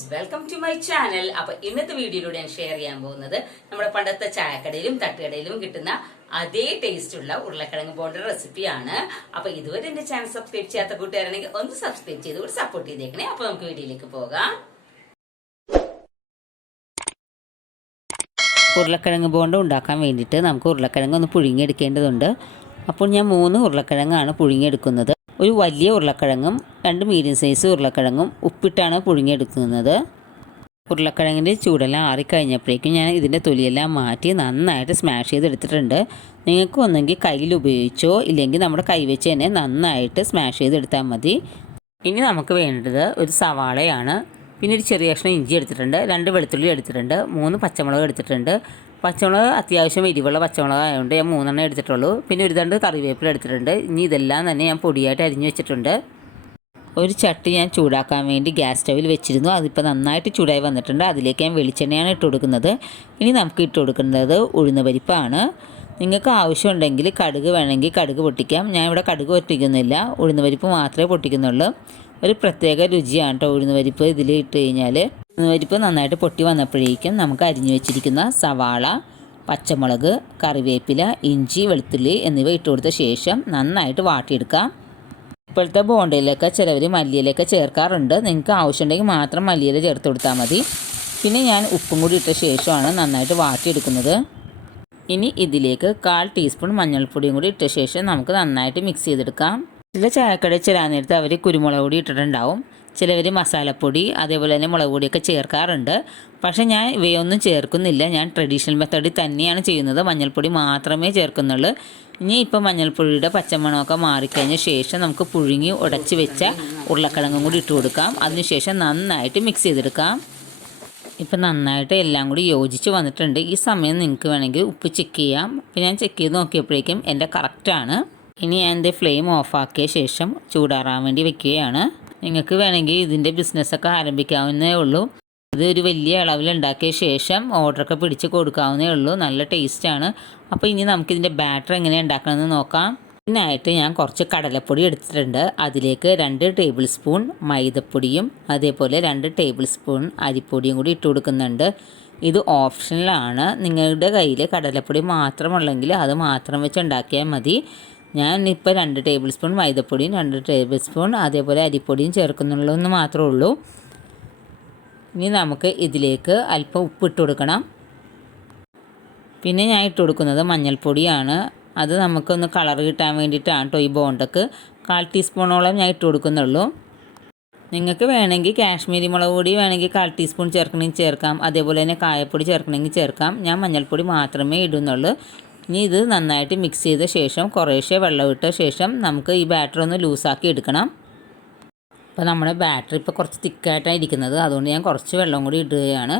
Friends welcome to my channel അപ്പൊ ഇന്നത്തെ വീഡിയോയിലൂടെ ഞാൻ ഷെയർ ചെയ്യാൻ പോകുന്നത് നമ്മുടെ പണ്ടത്തെ ചായക്കടയിലും തട്ടുകടയിലും കിട്ടുന്ന അതേ ടേസ്റ്റ് ഉള്ള ഉരുളക്കിഴങ്ങ് ബോണ്ട റെസിപ്പിയാണ് അപ്പൊ ഇതുവരെ എന്റെ ചാനൽ സബ്സ്ക്രൈബ് ചെയ്യാത്ത കൂട്ടുകാരാണെങ്കിൽ ഒന്ന് സബ്സ്ക്രൈബ് ചെയ്ത് കൂടി സപ്പോർട്ട് ചെയ്തേക്കണേ. അപ്പൊ നമുക്ക് വീഡിയോയിലേക്ക് പോകാം. ഉരുളക്കിഴങ്ങ് ബോണ്ട ഉണ്ടാക്കാൻ വേണ്ടിയിട്ട് നമുക്ക് ഉരുളക്കിഴങ്ങ് ഒന്ന് പുഴുങ്ങിയെടുക്കേണ്ടതുണ്ട്. അപ്പോൾ ഞാൻ മൂന്ന് ഉരുളക്കിഴങ്ങാണ് പുഴുങ്ങിയെടുക്കുന്നത്. ഒരു വലിയ ഉരുളക്കിഴങ്ങും രണ്ട് മീഡിയം സൈസ് ഉരുളക്കിഴങ്ങും ഉപ്പിട്ടാണ് പുഴുങ്ങിയെടുക്കുന്നത്. ഉരുളക്കിഴങ്ങിന്റെ ചൂടെല്ലാം ആറിക്കഴിഞ്ഞപ്പോഴേക്കും ഞാൻ ഇതിന്റെ തൊലിയെല്ലാം മാറ്റി നന്നായിട്ട് സ്മാഷ് ചെയ്തെടുത്തിട്ടുണ്ട്. നിങ്ങൾക്ക് ഒന്നെങ്കിൽ കയ്യിൽ ഉപയോഗിച്ചോ ഇല്ലെങ്കിൽ നമ്മുടെ കൈ വെച്ച് തന്നെ നന്നായിട്ട് സ്മാഷ് ചെയ്തെടുത്താൽ മതി. ഇനി നമുക്ക് വേണ്ടത് ഒരു സവാളയാണ്. പിന്നെ ഒരു ചെറിയ കഷ്ണം ഇഞ്ചി എടുത്തിട്ടുണ്ട് രണ്ട് വെളുത്തുള്ളി എടുത്തിട്ടുണ്ട് മൂന്ന് പച്ചമുളക് എടുത്തിട്ടുണ്ട് പച്ചമുളക് അത്യാവശ്യം എരിവുള്ള പച്ചമുളക് ആയതുകൊണ്ട് ഞാൻ മൂന്നെണ്ണം എടുത്തിട്ടുള്ളൂ. പിന്നെ ഒരു തണ്ട് കറിവേപ്പില എടുത്തിട്ടുണ്ട്. ഇനി ഇതെല്ലാം തന്നെ ഞാൻ പൊടിയായിട്ട് അരിഞ്ഞു വെച്ചിട്ടുണ്ട്. ഒരു ചട്ടി ഞാൻ ചൂടാക്കാൻ വേണ്ടി ഗ്യാസ് സ്റ്റവിൽ വെച്ചിരുന്നു. അതിപ്പോൾ നന്നായിട്ട് ചൂടായി വന്നിട്ടുണ്ട്. അതിലേക്ക് ഞാൻ വെളിച്ചെണ്ണയാണ് ഇട്ട് കൊടുക്കുന്നത്. ഇനി നമുക്ക് ഇട്ട് കൊടുക്കുന്നത് ഉഴുന്ന പരിപ്പാണ് നിങ്ങൾക്ക് ആവശ്യമുണ്ടെങ്കിൽ കടുക് വേണമെങ്കിൽ കടുക് പൊട്ടിക്കാം. ഞാൻ ഇവിടെ കടുക് പൊട്ടിക്കുന്നില്ല. ഉഴുന്ന പരിപ്പ് മാത്രമേ പൊട്ടിക്കുന്നുള്ളൂ. ഒരു പ്രത്യേക രുചിയാണ് കേട്ടോ ഉഴുന്ന പരിപ്പ് ഇതിൽ ഇട്ട് കഴിഞ്ഞാൽ. പരിപ്പ് നന്നായിട്ട് പൊട്ടി വന്നപ്പോഴേക്കും നമുക്ക് അരിഞ്ഞു വെച്ചിരിക്കുന്ന സവാള പച്ചമുളക് കറിവേപ്പില ഇഞ്ചി വെളുത്തുള്ളി എന്നിവ ഇട്ട് കൊടുത്ത ശേഷം നന്നായിട്ട് വാട്ടിയെടുക്കാം. ഇപ്പോഴത്തെ ബോണ്ടയിലൊക്കെ ചിലവർ മല്ലിയിലൊക്കെ ചേർക്കാറുണ്ട്. നിങ്ങൾക്ക് ആവശ്യമുണ്ടെങ്കിൽ മാത്രം മല്ലിയില ചേർത്ത് കൊടുത്താൽ മതി. പിന്നെ ഞാൻ ഉപ്പും കൂടി ഇട്ട ശേഷമാണ് നന്നായിട്ട് വാട്ടിയെടുക്കുന്നത്. ഇനി ഇതിലേക്ക് കാൽ ടീസ്പൂൺ മഞ്ഞൾപ്പൊടിയും കൂടി ഇട്ട ശേഷം നമുക്ക് നന്നായിട്ട് മിക്സ് ചെയ്തെടുക്കാം. ചില ചായക്കടയിൽ ചില നേരത്ത് അവർ കുരുമുളക് പൊടി ഇട്ടിട്ടുണ്ടാവും. ചിലവർ മസാലപ്പൊടി അതേപോലെ തന്നെ മുളക് പൊടിയൊക്കെ ചേർക്കാറുണ്ട്. പക്ഷേ ഞാൻ ഇവയൊന്നും ചേർക്കുന്നില്ല. ഞാൻ ട്രഡീഷണൽ മെത്തേഡിൽ തന്നെയാണ് ചെയ്യുന്നത്. മഞ്ഞൾപ്പൊടി മാത്രമേ ചേർക്കുന്നുള്ളൂ. ഇനി ഇപ്പോൾ മഞ്ഞൾപ്പൊടിയുടെ പച്ചമണമൊക്കെ മാറിക്കഴിഞ്ഞ ശേഷം നമുക്ക് പുഴുങ്ങി ഉടച്ച് വെച്ച ഉരുളക്കിഴങ്ങും കൂടി ഇട്ട് കൊടുക്കാം. അതിനുശേഷം നന്നായിട്ട് മിക്സ് ചെയ്തെടുക്കാം. ഇപ്പം നന്നായിട്ട് എല്ലാം കൂടി യോജിച്ച് വന്നിട്ടുണ്ട്. ഈ സമയം നിങ്ങൾക്ക് വേണമെങ്കിൽ ഉപ്പ് ചെക്ക് ചെയ്യാം. ഇപ്പം ഞാൻ ചെക്ക് ചെയ്ത് നോക്കിയപ്പോഴേക്കും എന്റെ കറക്റ്റാണ് ഇനി ഞാൻ എന്റെ ഫ്ലെയിം ഓഫാക്കിയ ശേഷം ചൂടാറാൻ വേണ്ടി വെക്കുകയാണ്. നിങ്ങൾക്ക് വേണമെങ്കിൽ ഇതിന്റെ ബിസിനസ്സൊക്കെ ആരംഭിക്കാവുന്നേ ഉള്ളൂ. ഇത് ഒരു വലിയ അളവിൽ ഉണ്ടാക്കിയ ശേഷം ഓർഡറൊക്കെ പിടിച്ച് കൊടുക്കാവുന്നേ ഉള്ളൂ. നല്ല ടേസ്റ്റാണ് അപ്പോൾ ഇനി നമുക്കിതിന്റെ ബാറ്റർ എങ്ങനെ ഉണ്ടാക്കണമെന്ന് നോക്കാം. ഇതിനായിട്ട് ഞാൻ കുറച്ച് കടലപ്പൊടി എടുത്തിട്ടുണ്ട്. അതിലേക്ക് രണ്ട് ടേബിൾ സ്പൂൺ മൈദപ്പൊടിയും അതേപോലെ രണ്ട് ടേബിൾ സ്പൂൺ അരിപ്പൊടിയും കൂടി ഇട്ട് കൊടുക്കുന്നുണ്ട്. ഇത് ഓപ്ഷണലാണ് നിങ്ങളുടെ കയ്യിൽ കടലപ്പൊടി മാത്രമുള്ളെങ്കിൽ അത് മാത്രം വെച്ച് ഉണ്ടാക്കിയാൽ മതി. ഞാൻ ഇപ്പോൾ രണ്ട് ടേബിൾ സ്പൂൺ മൈദപ്പൊടിയും രണ്ട് ടേബിൾ സ്പൂൺ അതേപോലെ അരിപ്പൊടിയും ചേർക്കുന്നുള്ളൂ എന്ന് മാത്രമേ ഉള്ളൂ. ഇനി നമുക്ക് ഇതിലേക്ക് അല്പം ഉപ്പ് ഇട്ട് കൊടുക്കണം. പിന്നെ ഞാൻ ഇട്ട് കൊടുക്കുന്നത് മഞ്ഞൾപ്പൊടിയാണ്. അത് നമുക്കൊന്ന് കളർ കിട്ടാൻ വേണ്ടിയിട്ടാണ് കേട്ടോ ഈ ബോണ്ടക്ക്. കാൽ ടീസ്പൂണോളം ഞാൻ ഇട്ട് കൊടുക്കുന്നുള്ളൂ. നിങ്ങൾക്ക് വേണമെങ്കിൽ കാശ്മീരി മുളക് പൊടി വേണമെങ്കിൽ കാൽ ടീസ്പൂൺ ചേർക്കണമെങ്കിൽ ചേർക്കാം. അതേപോലെ തന്നെ കായപ്പൊടി ചേർക്കണമെങ്കിൽ ചേർക്കാം. ഞാൻ മഞ്ഞൾപ്പൊടി മാത്രമേ ഇടുന്നുള്ളൂ. ഇനി ഇത് നന്നായിട്ട് മിക്സ് ചെയ്ത ശേഷം കുറേശ്ശെ വെള്ളം ഇട്ട ശേഷം നമുക്ക് ഈ ബാറ്റർ ഒന്ന് ലൂസാക്കി എടുക്കണം. അപ്പോൾ നമ്മുടെ ബാറ്ററി ഇപ്പോൾ കുറച്ച് തിക്കായിട്ടാണ് ഇരിക്കുന്നത്. അതുകൊണ്ട് ഞാൻ കുറച്ച് വെള്ളം കൂടി ഇടുകയാണ്.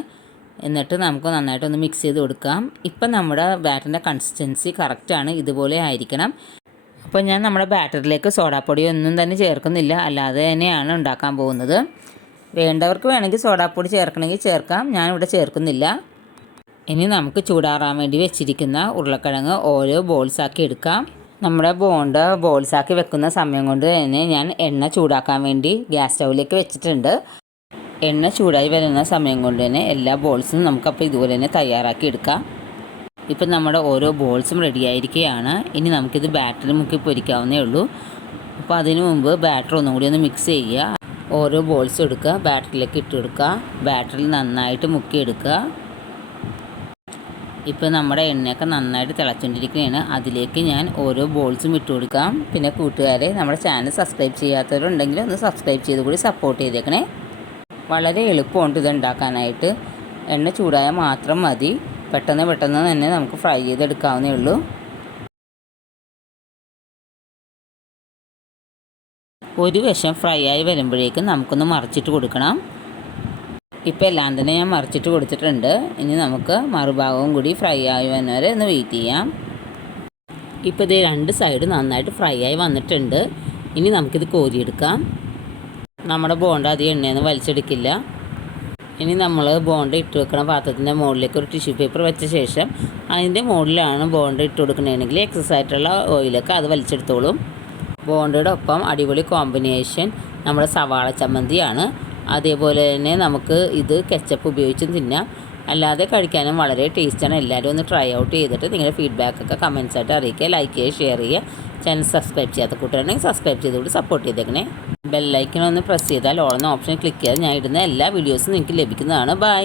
എന്നിട്ട് നമുക്ക് നന്നായിട്ടൊന്ന് മിക്സ് ചെയ്ത് കൊടുക്കാം. ഇപ്പം നമ്മുടെ ബാറ്ററിന്റെ കൺസിസ്റ്റൻസി കറക്റ്റാണ് ഇതുപോലെ ആയിരിക്കണം. അപ്പോൾ ഞാൻ നമ്മുടെ ബാറ്ററിലേക്ക് സോഡാപ്പൊടി ഒന്നും തന്നെ ചേർക്കുന്നില്ല. അല്ലാതെ തന്നെയാണ് ഉണ്ടാക്കാൻ പോകുന്നത്. വേണ്ടവർക്ക് വേണമെങ്കിൽ സോഡാപ്പൊടി ചേർക്കണമെങ്കിൽ ചേർക്കാം. ഞാനിവിടെ ചേർക്കുന്നില്ല. ഇനി നമുക്ക് ചൂടാറാൻ വേണ്ടി വെച്ചിരിക്കുന്ന ഉരുളക്കിഴങ്ങ് ഓരോ ബോൾസാക്കി എടുക്കാം. നമ്മുടെ ബോണ്ട് ബോൾസാക്കി വെക്കുന്ന സമയം കൊണ്ട് തന്നെ ഞാൻ എണ്ണ ചൂടാക്കാൻ വേണ്ടി ഗ്യാസ് സ്റ്റൗവിലേക്ക് വെച്ചിട്ടുണ്ട്. എണ്ണ ചൂടായി വരുന്ന സമയം കൊണ്ട് തന്നെ എല്ലാ ബോൾസും നമുക്കപ്പോൾ ഇതുപോലെ തന്നെ തയ്യാറാക്കി എടുക്കാം. ഇപ്പം നമ്മുടെ ഓരോ ബോൾസും റെഡി ആയിരിക്കുകയാണ്. ഇനി നമുക്കിത് ബാറ്ററി മുക്കി പൊരിക്കാവുന്നേ ഉള്ളൂ. അപ്പോൾ അതിനു മുമ്പ് ബാറ്റർ ഒന്നും കൂടി ഒന്ന് മിക്സ് ചെയ്യുക. ഓരോ ബോൾസും എടുക്കുക. ബാറ്ററിയിലേക്ക് ഇട്ട് കൊടുക്കുക. ബാറ്ററിയിൽ നന്നായിട്ട് മുക്കിയെടുക്കുക. ഇപ്പോൾ നമ്മുടെ എണ്ണയൊക്കെ നന്നായിട്ട് തിളച്ചുകൊണ്ടിരിക്കുകയാണ് അതിലേക്ക് ഞാൻ ഓരോ ബോൾസും ഇട്ട് കൊടുക്കാം. പിന്നെ കൂട്ടുകാരെ നമ്മുടെ ചാനൽ സബ്സ്ക്രൈബ് ചെയ്യാത്തവരുണ്ടെങ്കിൽ ഒന്ന് സബ്സ്ക്രൈബ് ചെയ്ത് കൂടി സപ്പോർട്ട് ചെയ്തേക്കണേ. വളരെ എളുപ്പമുണ്ട് ഇത് ഉണ്ടാക്കാനായിട്ട്. എണ്ണ ചൂടായാൽ മാത്രം മതി. പെട്ടെന്ന് പെട്ടെന്ന് തന്നെ നമുക്ക് ഫ്രൈ ചെയ്തെടുക്കാവുന്നേ ഉള്ളൂ. ഒരു വശം ഫ്രൈ ആയി വരുമ്പോഴേക്കും നമുക്കൊന്ന് മറിച്ചിട്ട് കൊടുക്കണം. ഇപ്പോൾ എല്ലാം തന്നെ ഞാൻ മറിച്ചിട്ട് കൊടുത്തിട്ടുണ്ട്. ഇനി നമുക്ക് മറുഭാഗവും കൂടി ഫ്രൈ ആയി വന്നവരെ ഒന്ന് വെയിറ്റ് ചെയ്യാം. ഇപ്പോൾ ഇത് രണ്ട് സൈഡ് നന്നായിട്ട് ഫ്രൈ ആയി വന്നിട്ടുണ്ട്. ഇനി നമുക്കിത് കോരിയെടുക്കാം. നമ്മുടെ ബോണ്ട അധികം എണ്ണയൊന്നും വലിച്ചെടുക്കില്ല. ഇനി നമ്മൾ ബോണ്ട ഇട്ട് വെക്കണ പാത്രത്തിന്റെ മുകളിലേക്ക് ഒരു ടിഷ്യൂ പേപ്പർ വെച്ച ശേഷം അതിന്റെ മുകളിലാണ് ബോണ്ട ഇട്ട് കൊടുക്കണമെങ്കിൽ എക്സസ് ആയിട്ടുള്ള ഓയിലൊക്കെ അത് വലിച്ചെടുത്തോളും. ബോണ്ടയുടെ ഒപ്പം അടിപൊളി കോമ്പിനേഷൻ നമ്മുടെ സവാള ചമ്മന്തിയാണ്. അതേപോലെ തന്നെ നമുക്ക് ഇത് കെച്ചപ്പ് ഉപയോഗിച്ചും തിന്നാം. അല്ലാതെ കഴിക്കാനും വളരെ ടേസ്റ്റാണ് എല്ലാവരും ഒന്ന് ട്രൈ ഔട്ട് ചെയ്തിട്ട് നിങ്ങളുടെ ഫീഡ്ബാക്കൊക്കെ കമൻസ് ആയിട്ട് അറിയിക്കുക. ലൈക്ക് ചെയ്യുക ഷെയർ ചെയ്യുക. ചാനൽ സബ്സ്ക്രൈബ് ചെയ്യാത്ത കൂട്ടുകാരുണ്ടെങ്കിൽ സബ്സ്ക്രൈബ് ചെയ്തുകൊണ്ട് സപ്പോർട്ട് ചെയ്തേക്കണേ. ബെല്ലൈക്കൺ ഒന്ന് പ്രസ് ചെയ്താൽ ഓളുന്ന ഓപ്ഷൻ ക്ലിക്ക് ചെയ്താൽ ഞാൻ ഇടുന്ന എല്ലാ വീഡിയോസും നിങ്ങൾക്ക് ലഭിക്കുന്നതാണ്. ബൈ